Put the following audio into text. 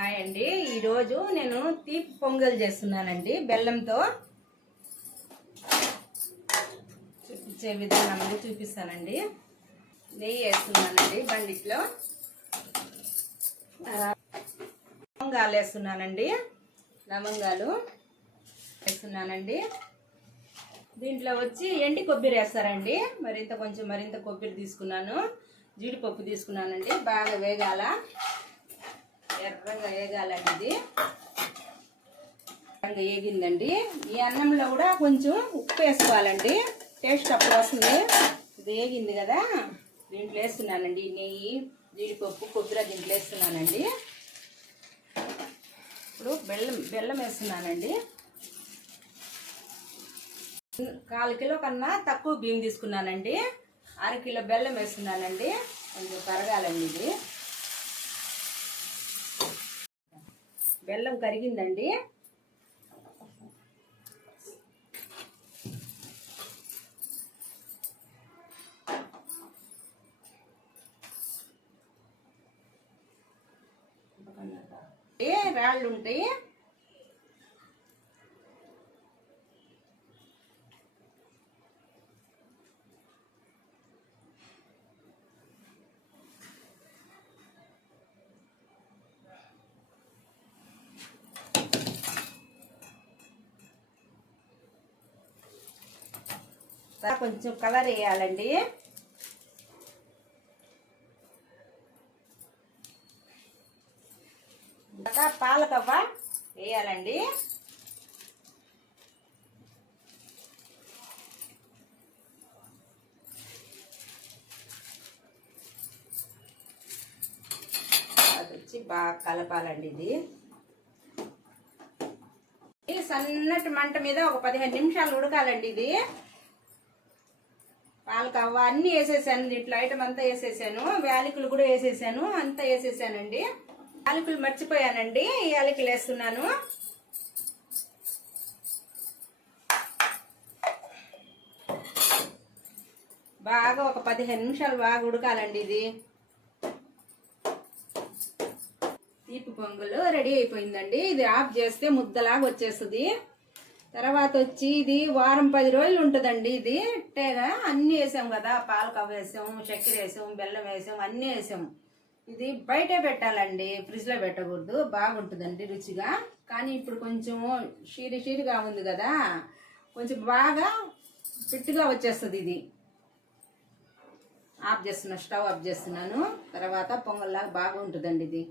Hi అండి, ఈరోజు నేను తీపి పొంగల్ చేస్తున్నానండి. బెల్లంతో చూపించే విధానంలో చూపిస్తానండి. నెయ్యి వేస్తున్నానండి బండిట్లో. లవంగాలు వేస్తున్నానండి. లవంగాలు వేస్తున్నానండి. దీంట్లో వచ్చి ఎండి కొబ్బరి వేస్తారండి. మరింత కొబ్బరి తీసుకున్నాను. జీడిపప్పు తీసుకున్నానండి. బాగా వేగాల, ఎర్రగా వేగాలండి. ఇది బాగా వేగిందండి. ఈ అన్నంలో కూడా కొంచెం ఉప్పు వేసుకోవాలండి, టేస్ట్ అప్పుడు వస్తుంది. ఇది వేగింది కదా, దీంట్లో వేస్తున్నానండి నెయ్యి, జీడిపప్పు, కొబ్బరి దీంట్లో వేస్తున్నానండి. ఇప్పుడు బెల్లం వేస్తున్నానండి. 1/4 కిలో కన్నా తక్కువ బియ్యం తీసుకున్నానండి. 1/2 కిలో బెల్లం వేస్తున్నానండి. కొంచెం కరగాలండి. ఇది బెల్లం కరిగిందండి. రాళ్ళు ఉంటాయి. కొంచెం కలర్ వేయాలండి. పాలకవ్వ వేయాలండి. అది వచ్చి బాగా కలపాలండి. ఇది సన్నటి మంట మీద ఒక 15 నిమిషాలు ఉడకాలండి. ఇది పాలకవ్వ అన్నీ వేసేసాను. దీంట్లో ఐటమ్ అంతా వేసేసాను. యాలకులు కూడా వేసేసాను. అంతా వేసేసానండి. యాలకులు మర్చిపోయానండి, యాలకులు వేస్తున్నాను. బాగా ఒక 15 నిమిషాలు బాగా ఉడకాలండి. ఇది తీపి పొంగల్ రెడీ అయిపోయిందండి. ఇది ఆఫ్ చేస్తే ముద్దలాగా వచ్చేస్తుంది. తర్వాత వచ్చి ఇది వారం 10 రోజులు ఉంటుందండి. ఇది టేగా అన్నీ వేసాం కదా, పాలకవ్వ వేసాము, చక్కెర వేసాము, బెల్లం వేసాము, అన్నీ వేసాము. ఇది బయటే పెట్టాలండి, ఫ్రిడ్జ్లో పెట్టకూడదు. బాగుంటుందండి రుచిగా. కానీ ఇప్పుడు కొంచెం షీరిగా ఉంది కదా, కొంచెం బాగా ఫిట్గా వచ్చేస్తుంది. ఇది ఆఫ్ చేస్తున్నా, స్టవ్ ఆఫ్ చేస్తున్నాను. తర్వాత పొంగల్లాగా బాగుంటుందండి. ఇది